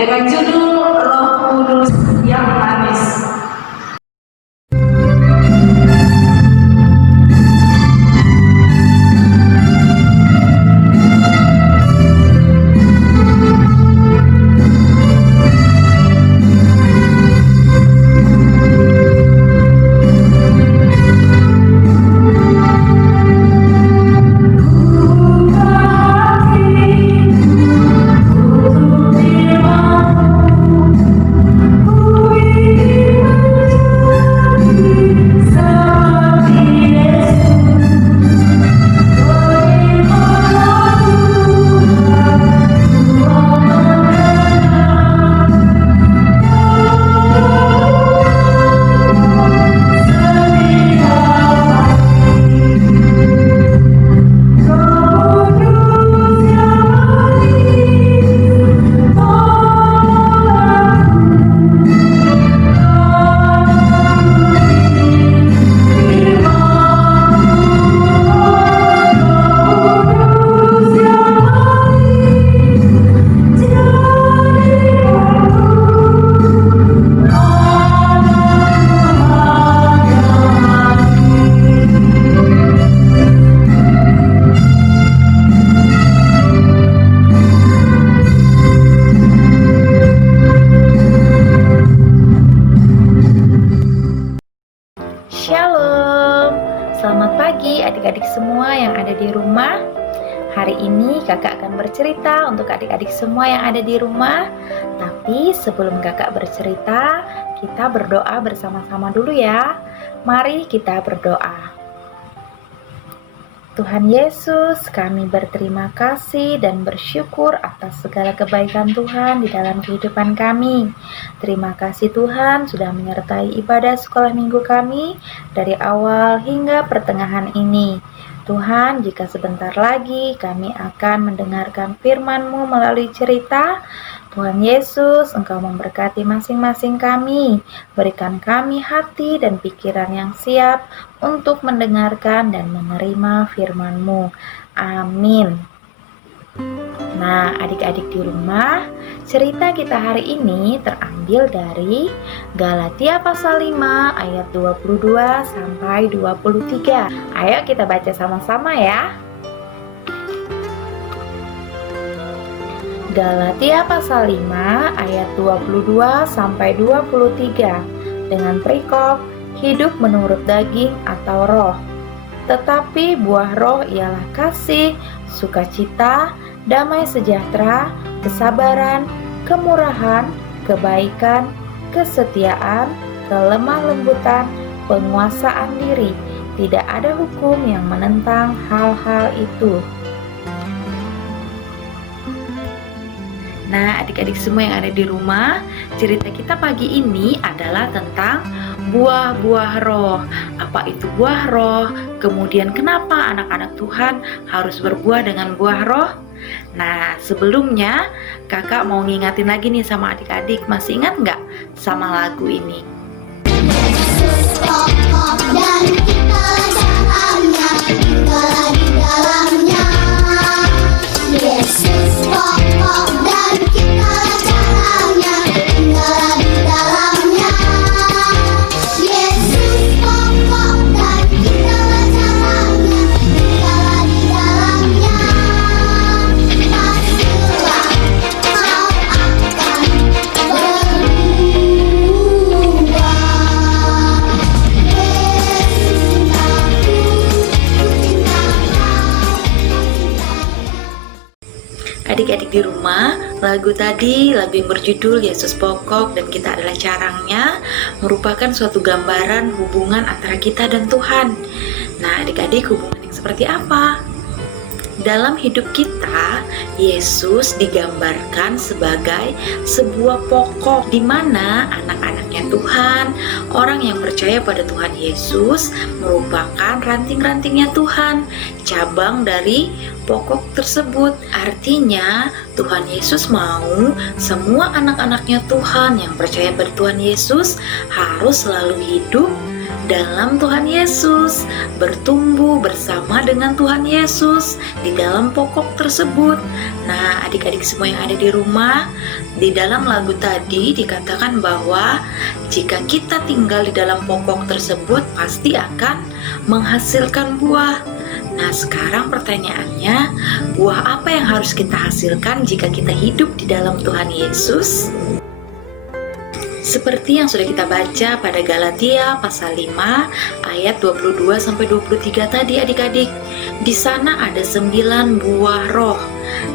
dengan judul Roh Kudus yang Manis. Shalom, selamat pagi adik-adik semua yang ada di rumah. Hari ini kakak akan bercerita untuk adik-adik semua yang ada di rumah. Tapi sebelum kakak bercerita, kita berdoa bersama-sama dulu ya. Mari kita berdoa. Tuhan Yesus, kami berterima kasih dan bersyukur atas segala kebaikan Tuhan di dalam kehidupan kami. Terima kasih Tuhan sudah menyertai ibadah sekolah minggu kami dari awal hingga pertengahan ini. Tuhan, jika sebentar lagi kami akan mendengarkan firman-Mu melalui cerita, Tuhan Yesus, Engkau memberkati masing-masing kami. Berikan kami hati dan pikiran yang siap untuk mendengarkan dan menerima firman-Mu. Amin. Nah, adik-adik di rumah, cerita kita hari ini terambil dari Galatia pasal 5 ayat 22 sampai 23. Ayo kita baca sama-sama ya. Galatia pasal 5 ayat 22 sampai 23 dengan perikop hidup menurut daging atau roh. Tetapi buah roh ialah kasih, sukacita, damai sejahtera, kesabaran, kemurahan, kebaikan, kesetiaan, kelemah lembutan, penguasaan diri. Tidak ada hukum yang menentang hal-hal itu. Nah, adik-adik semua yang ada di rumah, cerita kita pagi ini adalah tentang buah-buah roh. Apa itu buah roh? Kemudian kenapa anak-anak Tuhan harus berbuah dengan buah roh? Nah, sebelumnya kakak mau ngingatin lagi nih sama adik-adik, masih ingat nggak sama lagu ini? Yesus pokok dan kita jalannya, tinggallah di dalamnya. Yesus pokok dan kita jalannya, tinggallah di dalamnya. Yesus pokok dan kita jalannya, tinggallah di dalamnya. Pastilah kau akan berubah. Adik-adik di rumah, lagu tadi, lagu yang berjudul Yesus Pokok dan Kita Adalah Carangnya, merupakan suatu gambaran hubungan antara kita dan Tuhan. Nah, adik-adik, hubungan yang seperti apa? Dalam hidup kita, Yesus digambarkan sebagai sebuah pokok di mana anak-anaknya Tuhan, orang yang percaya pada Tuhan Yesus merupakan ranting-rantingnya Tuhan, cabang dari pokok tersebut. Artinya, Tuhan Yesus mau semua anak-anaknya Tuhan yang percaya pada Tuhan Yesus harus selalu hidup dalam Tuhan Yesus, bertumbuh bersama dengan Tuhan Yesus di dalam pokok tersebut. Nah, adik-adik semua yang ada di rumah, di dalam lagu tadi dikatakan bahwa jika kita tinggal di dalam pokok tersebut pasti akan menghasilkan buah. Nah, sekarang pertanyaannya, buah apa yang harus kita hasilkan jika kita hidup di dalam Tuhan Yesus? Seperti yang sudah kita baca pada Galatia pasal 5 ayat 22-23 tadi adik-adik. Di sana ada 9 buah roh.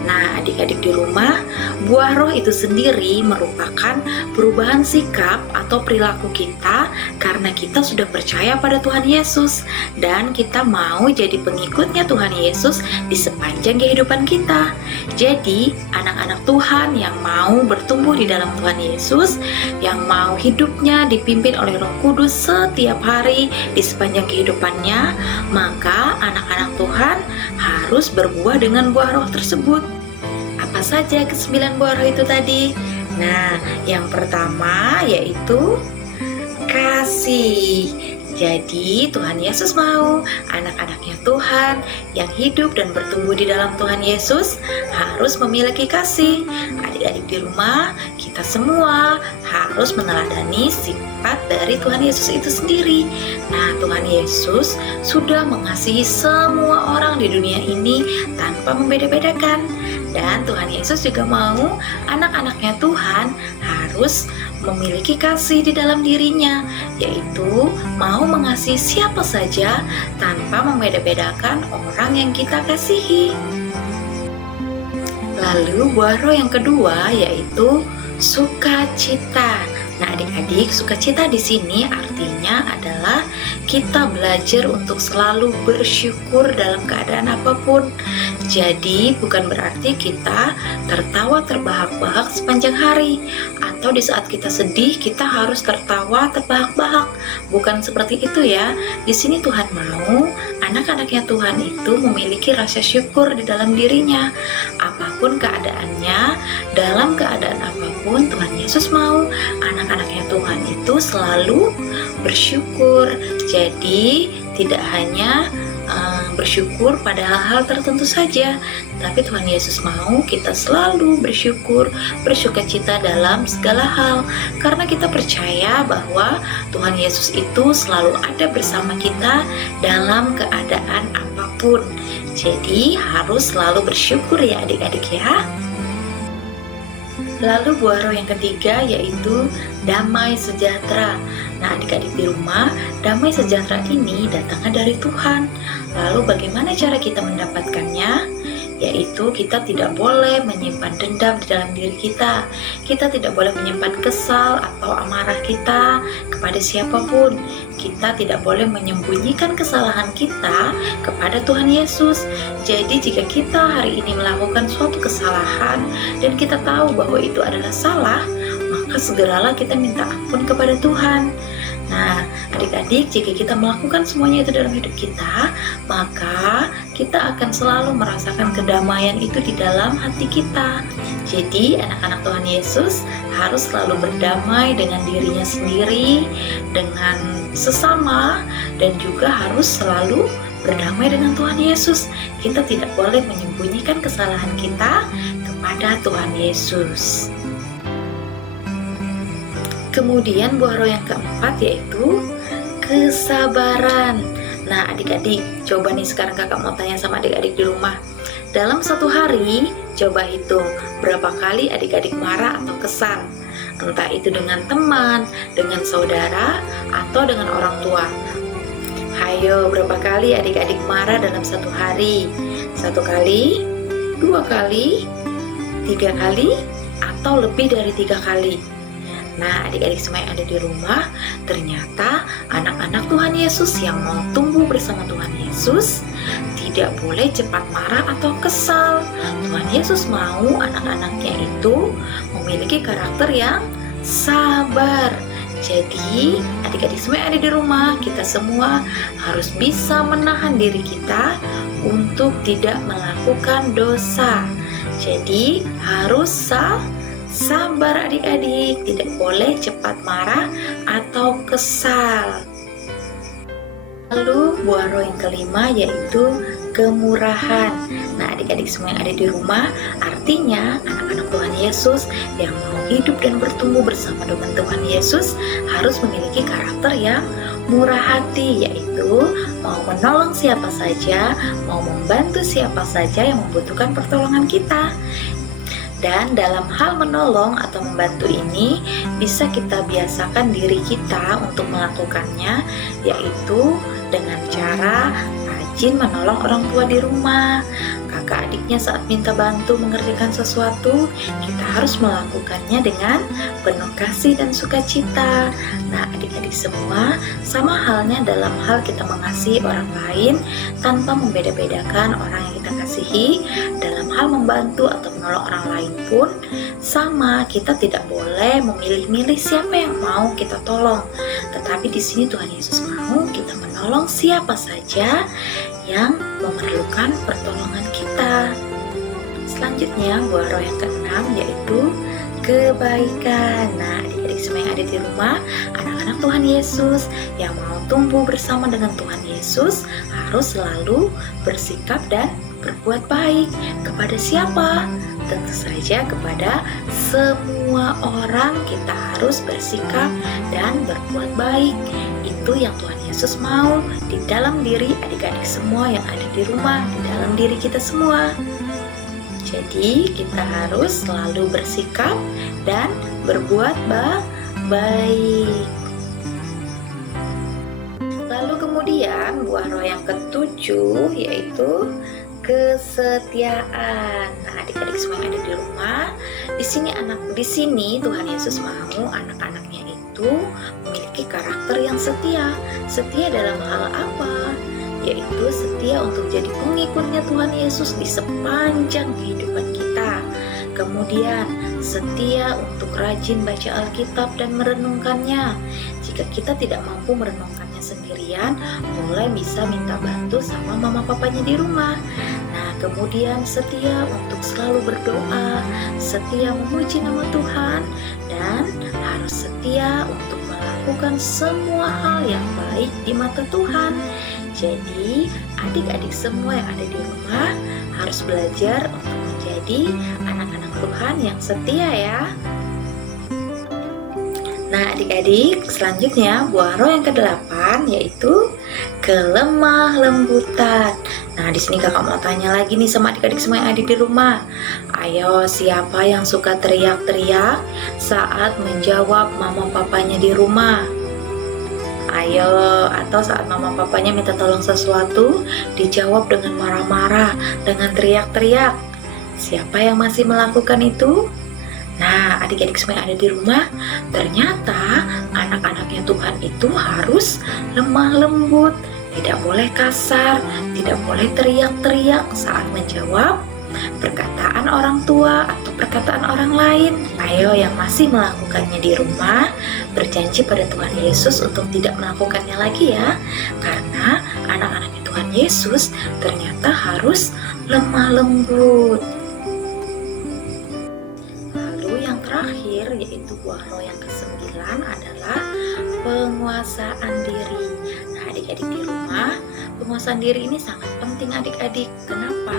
Nah, adik-adik di rumah, buah roh itu sendiri merupakan perubahan sikap atau perilaku kita karena kita sudah percaya pada Tuhan Yesus dan kita mau jadi pengikutnya Tuhan Yesus di sepanjang kehidupan kita. Jadi, anak-anak Tuhan yang mau bertumbuh di dalam Tuhan Yesus, yang mau hidupnya dipimpin oleh Roh Kudus setiap hari di sepanjang kehidupannya, maka anak-anak Tuhan harus berbuah dengan buah roh tersebut. Apa saja ke-9 buah roh itu tadi? Nah, yang pertama yaitu kasih. Jadi Tuhan Yesus mau anak-anaknya Tuhan yang hidup dan bertumbuh di dalam Tuhan Yesus harus memiliki kasih. Adik-adik di rumah, kita semua harus meneladani sifat dari Tuhan Yesus itu sendiri. Nah, Tuhan Yesus sudah mengasihi semua orang di dunia ini tanpa membeda-bedakan. Dan Tuhan Yesus juga mau anak-anaknya Tuhan harus memiliki kasih di dalam dirinya, yaitu mau mengasihi siapa saja tanpa membeda-bedakan orang yang kita kasihi. Lalu buah roh yang kedua yaitu sukacita. Nah, adik-adik, sukacita di sini artinya adalah kita belajar untuk selalu bersyukur dalam keadaan apapun. Jadi, bukan berarti kita tertawa terbahak-bahak sepanjang hari, atau di saat kita sedih kita harus tertawa terbahak-bahak. Bukan seperti itu ya. Di sini Tuhan mau anak-anaknya Tuhan itu memiliki rasa syukur di dalam dirinya. Apapun keadaannya, dalam keadaan apapun, Tuhan Yesus mau anak-anaknya Tuhan itu selalu bersyukur. Jadi tidak hanya bersyukur pada hal-hal tertentu saja, tapi Tuhan Yesus mau kita selalu bersyukur, bersukacita dalam segala hal, karena kita percaya bahwa Tuhan Yesus itu selalu ada bersama kita dalam keadaan apapun. Jadi harus selalu bersyukur ya adik-adik ya. Lalu buah roh yang ketiga yaitu damai sejahtera. Nah, adik-adik di rumah, damai sejahtera ini datangnya dari Tuhan. Lalu bagaimana cara kita mendapatkannya? Yaitu kita tidak boleh menyimpan dendam di dalam diri kita. Kita tidak boleh menyimpan kesal atau amarah kita kepada siapapun. Kita tidak boleh menyembunyikan kesalahan kita kepada Tuhan Yesus. Jadi jika kita hari ini melakukan suatu kesalahan dan kita tahu bahwa itu adalah salah, maka segeralah kita minta ampun kepada Tuhan. Nah, adik-adik, jika kita melakukan semuanya itu dalam hidup kita, maka kita akan selalu merasakan kedamaian itu di dalam hati kita. Jadi, anak-anak Tuhan Yesus harus selalu berdamai dengan dirinya sendiri, dengan sesama, dan juga harus selalu berdamai dengan Tuhan Yesus. Kita tidak boleh menyembunyikan kesalahan kita kepada Tuhan Yesus. Kemudian buah roh yang keempat yaitu kesabaran. Nah, adik-adik, coba nih sekarang kakak mau tanya sama adik-adik di rumah. Dalam satu hari, coba hitung berapa kali adik-adik marah atau kesal. Entah itu dengan teman, dengan saudara, atau dengan orang tua. Hayo, berapa kali adik-adik marah dalam satu hari? 1 kali, 2 kali, 3 kali, atau lebih dari 3 kali? Nah, adik-adik semua yang ada di rumah, ternyata anak-anak Tuhan Yesus yang mau tumbuh bersama Tuhan Yesus tidak boleh cepat marah atau kesal. Tuhan Yesus mau anak-anaknya itu memiliki karakter yang sabar. Jadi, adik-adik semua yang ada di rumah, kita semua harus bisa menahan diri kita untuk tidak melakukan dosa. Jadi, harus sabar adik-adik, tidak boleh cepat marah atau kesal. Lalu buah roh yang kelima yaitu kemurahan. Nah, adik-adik semua yang ada di rumah, artinya anak-anak Tuhan Yesus yang mau hidup dan bertumbuh bersama dengan Tuhan Yesus harus memiliki karakter yang murah hati, yaitu mau menolong siapa saja, mau membantu siapa saja yang membutuhkan pertolongan kita. Dan dalam hal menolong atau membantu ini bisa kita biasakan diri kita untuk melakukannya, yaitu dengan cara rajin menolong orang tua di rumah. Kakak adiknya saat minta bantu mengerjakan sesuatu, kita harus melakukannya dengan penuh kasih dan sukacita. Nah, adik-adik semua, sama halnya dalam hal kita mengasihi orang lain tanpa membeda-bedakan orang yang kita kasihi. Dalam hal membantu atau menolong orang lain pun sama, kita tidak boleh memilih-milih siapa yang mau kita tolong. Tetapi di sini Tuhan Yesus mau kita menolong siapa saja yang memerlukan pertolongan kita. Selanjutnya buah roh yang keenam yaitu kebaikan. Nah, adik-adik semua yang ada di rumah, anak-anak Tuhan Yesus yang mau tumbuh bersama dengan Tuhan Yesus harus selalu bersikap dan berbuat baik. Kepada siapa? Tentu saja kepada semua orang kita harus bersikap dan berbuat baik. Itu yang Tuhan Yesus mau di dalam diri adik-adik semua yang ada di rumah, di dalam diri kita semua. Jadi kita harus selalu bersikap dan berbuat baik. Lalu kemudian buah roh yang ketujuh yaitu kesetiaan. Nah, adik-adik semua yang ada di rumah, di sini Tuhan Yesus mau anak-anaknya itu memiliki karakter yang setia. Setia dalam hal apa? Yaitu setia untuk jadi pengikutnya Tuhan Yesus di sepanjang kehidupan kita. Kemudian setia untuk rajin baca Alkitab dan merenungkannya. Jika kita tidak mampu merenungkannya sendirian, boleh bisa minta bantu sama mama papanya di rumah. Nah, kemudian setia untuk selalu berdoa, setia memuji nama Tuhan, dan harus setia untuk melakukan semua hal yang baik di mata Tuhan. Jadi, adik-adik semua yang ada di rumah harus belajar untuk menjadi anak-anak Tuhan yang setia ya. Nah, adik-adik, selanjutnya buah roh yang ke-8 yaitu kelemah lembutan. Nah, di sini kakak mau tanya lagi nih sama adik-adik semua yang ada di rumah. Ayo, siapa yang suka teriak-teriak saat menjawab mama papanya di rumah? Ayo, atau saat mama papanya minta tolong sesuatu, dijawab dengan marah-marah, dengan teriak-teriak. Siapa yang masih melakukan itu? Nah, adik-adik semua yang ada di rumah, ternyata anak-anaknya Tuhan itu harus lemah lembut, tidak boleh kasar, tidak boleh teriak-teriak saat menjawab perkataan orang tua atau perkataan orang lain. Ayo yang masih melakukannya di rumah, berjanji pada Tuhan Yesus untuk tidak melakukannya lagi ya. Karena anak-anaknya Tuhan Yesus ternyata harus lemah lembut. Lalu yang terakhir yaitu buah roh yang ke-9 adalah penguasaan diri. Nah, adik-adik di rumah, penguasaan diri ini sangat penting adik-adik. Kenapa?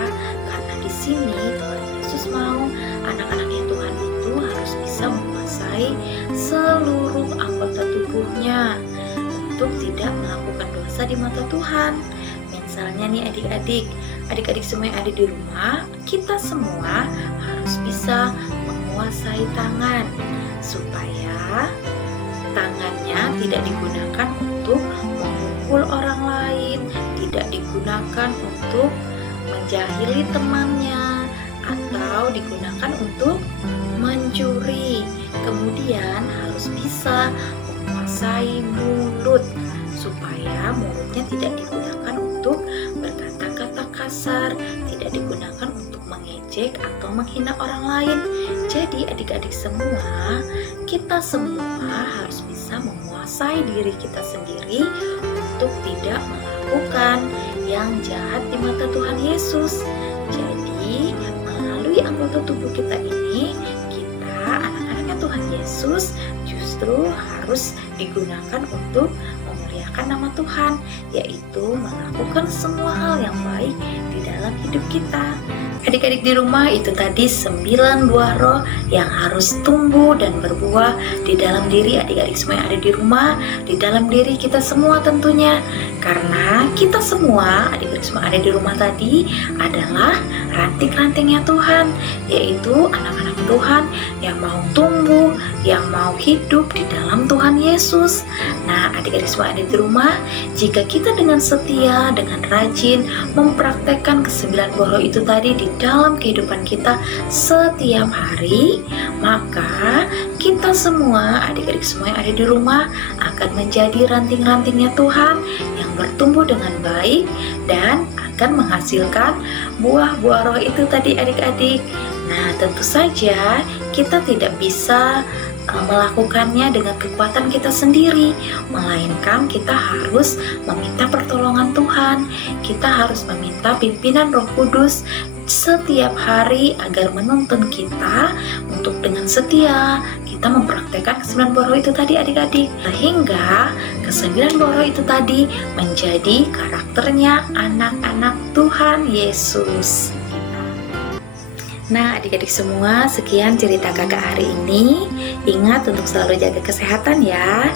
Karena di sini Tuhan Yesus mau anak-anaknya Tuhan itu harus bisa menguasai seluruh anggota tubuhnya untuk tidak melakukan dosa di mata Tuhan. Misalnya nih adik-adik semua yang ada di rumah, kita semua harus bisa menguasai tangan supaya tangannya tidak digunakan untuk memukul orang lain, tidak digunakan untuk menjahili temannya, atau digunakan untuk mencuri. Kemudian harus bisa menguasai mulut supaya mulutnya tidak digunakan untuk berkata-kata kasar, tidak digunakan untuk mengejek atau menghina orang lain. Jadi adik-adik semua, kita semua harus bisa menguasai diri kita sendiri untuk tidak melakukan yang jahat di mata Tuhan Yesus. Jadi melalui anggota tubuh kita ini, kita anak-anaknya Tuhan Yesus justru justru harus digunakan untuk memuliakan nama Tuhan, yaitu melakukan semua hal yang baik di dalam hidup kita. Adik-adik di rumah, itu tadi 9 buah roh yang harus tumbuh dan berbuah di dalam diri adik-adik semua yang ada di rumah, di dalam diri kita semua tentunya. Karena kita semua, adik-adik semua ada di rumah tadi adalah ranting-rantingnya Tuhan, yaitu anak-anak Tuhan yang mau tumbuh, yang mau hidup di dalam Tuhan Yesus. Nah, adik-adik semua ada di rumah, jika kita dengan setia, dengan rajin mempraktekkan ke-9 buah roh itu tadi di dalam kehidupan kita setiap hari, maka kita semua, adik-adik semua yang ada di rumah akan menjadi ranting-rantingnya Tuhan yang bertumbuh dengan baik dan akan menghasilkan buah-buah roh itu tadi adik-adik. Nah, tentu saja kita tidak bisa melakukannya dengan kekuatan kita sendiri, melainkan kita harus meminta pertolongan Tuhan. Kita harus meminta pimpinan Roh Kudus setiap hari agar menuntun kita untuk dengan setia kita mempraktekkan ke-9 buah roh itu tadi adik-adik, sehingga ke-9 buah roh itu tadi menjadi karakternya anak-anak Tuhan Yesus. Nah, adik-adik semua, sekian cerita kakak hari ini. Ingat untuk selalu jaga kesehatan ya.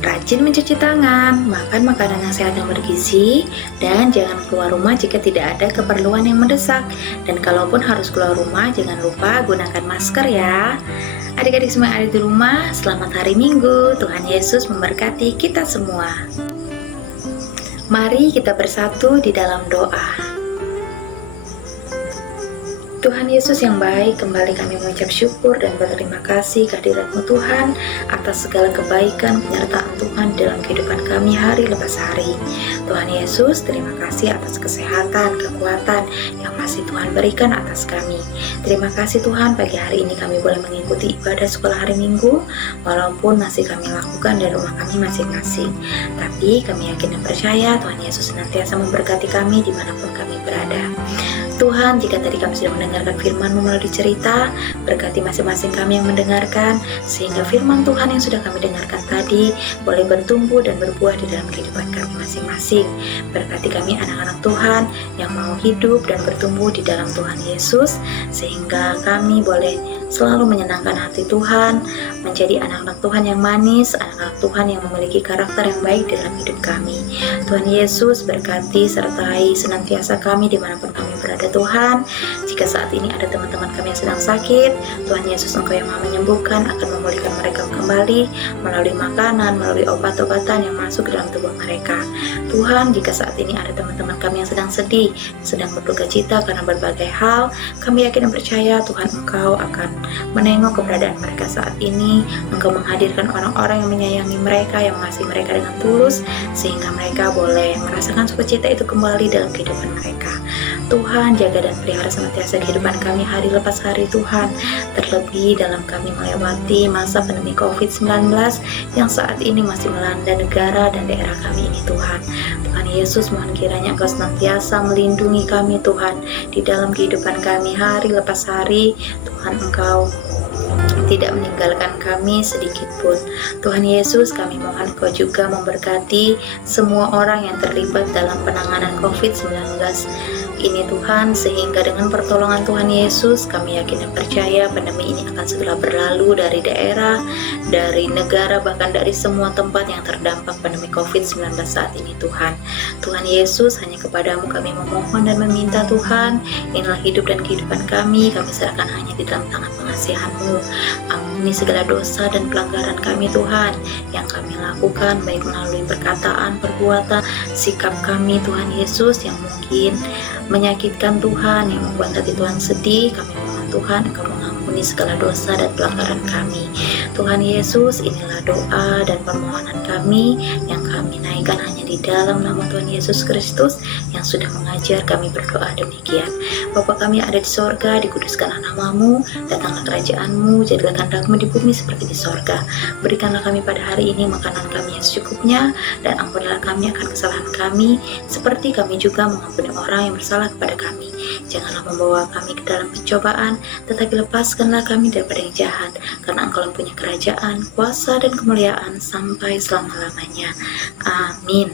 Rajin mencuci tangan, makan makanan yang sehat yang bergizi, dan jangan keluar rumah jika tidak ada keperluan yang mendesak. Dan kalaupun harus keluar rumah, jangan lupa gunakan masker ya. Adik-adik semua yang ada di rumah, selamat hari Minggu. Tuhan Yesus memberkati kita semua. Mari kita bersatu di dalam doa. Tuhan Yesus yang baik, kembali kami mengucap syukur dan berterima kasih kehadirat-Mu Tuhan atas segala kebaikan penyertaan Tuhan dalam kehidupan kami hari lepas hari. Tuhan Yesus, terima kasih atas kesehatan, kekuatan yang masih Tuhan berikan atas kami. Terima kasih Tuhan, pagi hari ini kami boleh mengikuti ibadah sekolah hari Minggu, walaupun masih kami lakukan dari rumah kami masing-masing. Tapi kami yakin dan percaya Tuhan Yesus senantiasa memberkati kami dimanapun kami berada. Tuhan, jika tadi kami sudah mendengarkan firman-Mu melalui cerita, berkati masing-masing kami yang mendengarkan, sehingga firman Tuhan yang sudah kami dengarkan tadi boleh bertumbuh dan berbuah di dalam kehidupan kami masing-masing. Berkati kami anak-anak Tuhan yang mau hidup dan bertumbuh di dalam Tuhan Yesus, sehingga kami boleh selalu menyenangkan hati Tuhan, menjadi anak-anak Tuhan yang manis, anak-anak Tuhan yang memiliki karakter yang baik dalam hidup kami. Tuhan Yesus berkati sertai senantiasa kami dimanapun kami berada Tuhan. Jika saat ini ada teman-teman kami yang sedang sakit, Tuhan Yesus Engkau yang Maha menyembuhkan akan memulihkan mereka kembali melalui makanan, melalui obat-obatan yang masuk ke dalam tubuh mereka. Tuhan, jika saat ini ada teman-teman kami yang sedang sedih, sedang berduka cita karena berbagai hal, kami yakin dan percaya Tuhan Engkau akan menengok keberadaan mereka saat ini. Engkau menghadirkan orang-orang yang menyayangi mereka, yang mengasihi mereka dengan tulus, sehingga mereka boleh merasakan sukacita itu kembali dalam kehidupan mereka. Tuhan, jaga dan pelihara senantiasa kehidupan kami hari lepas hari Tuhan, terlebih dalam kami melewati masa pandemi COVID-19 yang saat ini masih melanda negara dan daerah kami ini Tuhan. Tuhan Yesus, mohon kiranya Engkau senantiasa melindungi kami Tuhan di dalam kehidupan kami hari lepas hari. Tuhan, Engkau tidak meninggalkan kami sedikit pun. Tuhan Yesus, kami mohon Engkau juga memberkati semua orang yang terlibat dalam penanganan COVID-19 ini Tuhan, sehingga dengan pertolongan Tuhan Yesus kami yakin dan percaya pandemi ini akan segera berlalu dari daerah, dari negara, bahkan dari semua tempat yang terdampak pandemi COVID-19 saat ini Tuhan. Tuhan Yesus, hanya kepadamu kami memohon dan meminta Tuhan, inilah hidup dan kehidupan kami serahkan hanya di dalam tangan pengasihan-Mu. Ampuni segala dosa dan pelanggaran kami Tuhan yang kami lakukan, baik melalui perkataan, perbuatan, sikap kami Tuhan Yesus yang mungkin menyakitkan Tuhan, yang membuat hati Tuhan sedih. Kami mohon Tuhan Engkau mengampuni segala dosa dan pelanggaran kami. Tuhan Yesus, inilah doa dan permohonan kami yang kami naikkan hanya di dalam nama Tuhan Yesus Kristus yang sudah mengajar, kami berdoa demikian. Bapa kami yang ada di sorga, dikuduskanlah namamu, datanglah kerajaanmu, jadilah kehendakmu di bumi seperti di sorga. Berikanlah kami pada hari ini makanan kami yang secukupnya, dan ampunilah kami akan kesalahan kami, seperti kami juga mengampuni orang yang bersalah kepada kami. Janganlah membawa kami ke dalam pencobaan, tetapi lepaskanlah kami daripada yang jahat, karena Engkau mempunyai kerajaan, kuasa, dan kemuliaan sampai selama-lamanya. Amin.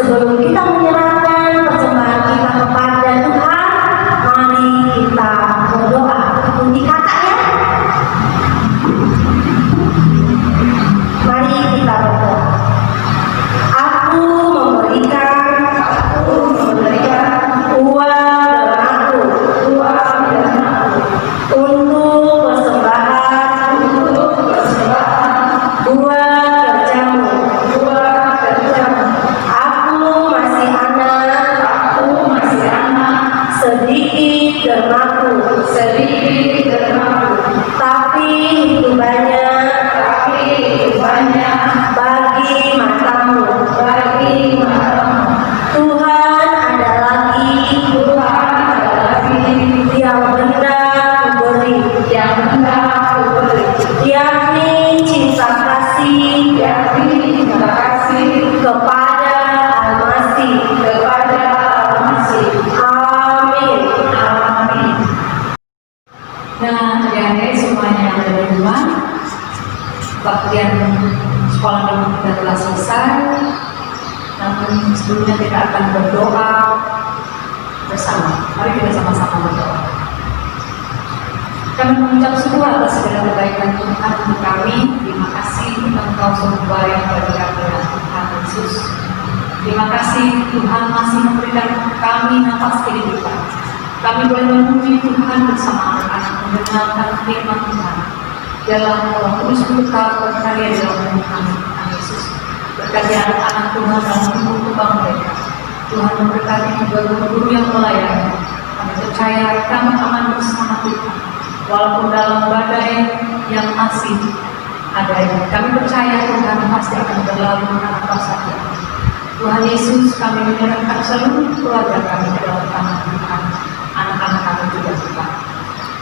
Sebelum kita menyerahkan persembahan kita kepada Tuhan, mari kita berdoa. Ikuti kakak ya. Mari kita berdoa. Aku memberikan uang dan aku untuk persembahan buat kerjamu. Sedikit dermaku, tapi itu banyak bagi matamu. Tuhan ada lagi yang hendak kuberi, yakni cinta kasih kepada Al-Masih. Amin. Nah, adik-adik semuanya yang ada di rumah, bagian sekolah minggu kita telah selesai. Namun sebelumnya kita akan berdoa bersama. Mari kita sama-sama berdoa. Kami mengucap syukur atas segala kebaikan Tuhan untuk kami. Terima kasih Engkau sungguh baik bagi kami ya Tuhan Yesus. Terima kasih Tuhan masih memberikan kami nafas kehidupan. Kami boleh memuji Tuhan bersama anak-anak mendengarkan firman Tuhan. Dalam Roh Kudus bekerja berkarya dalam Tuhan Yesus. Berkati anak-anak Tuhan dalam tumbuh mereka. Tuhan memberkati juga guru-guru yang melayani. Kami percaya kami aman bersama Tuhan. Walaupun dalam badai yang masih ada ini, kami percaya Tuhan pasti akan berlalu tanpa saja. Tuhan Yesus, kami menyerahkan seluruh keluarga kami ke dalam tangan Tuhan. Anak-anak kami juga Tuhan.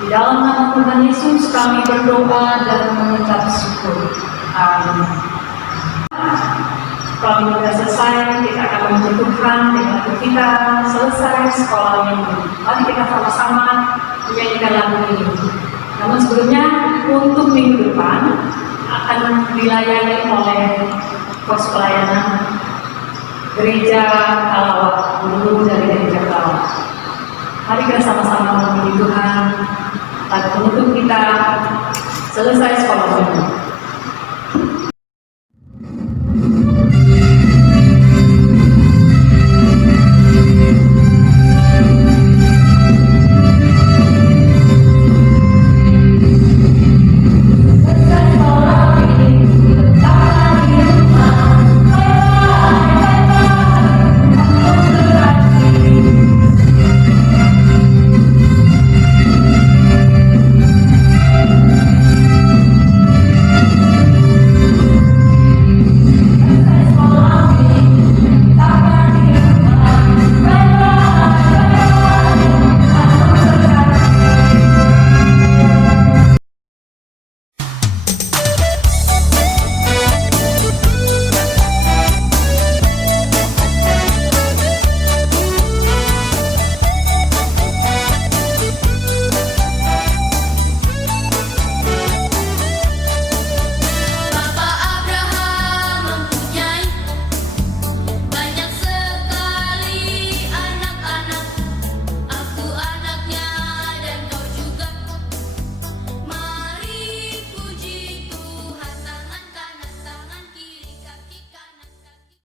Di dalam nama Tuhan Yesus kami berdoa dan mengucap syukur. Amin. Kalau sudah selesai, kita akan memuji Tuhan dengan kita selesai sekolah minggu. Mari kita sama-sama menyanyikan lagu ini. Namun sebelumnya, untuk minggu depan akan dilayani oleh pos pelayanan Gereja Kalawak, guru dari Gereja Kalawak. Mari kita sama-sama memuji Tuhan. Pada penutup kita selesai sekolah minggu.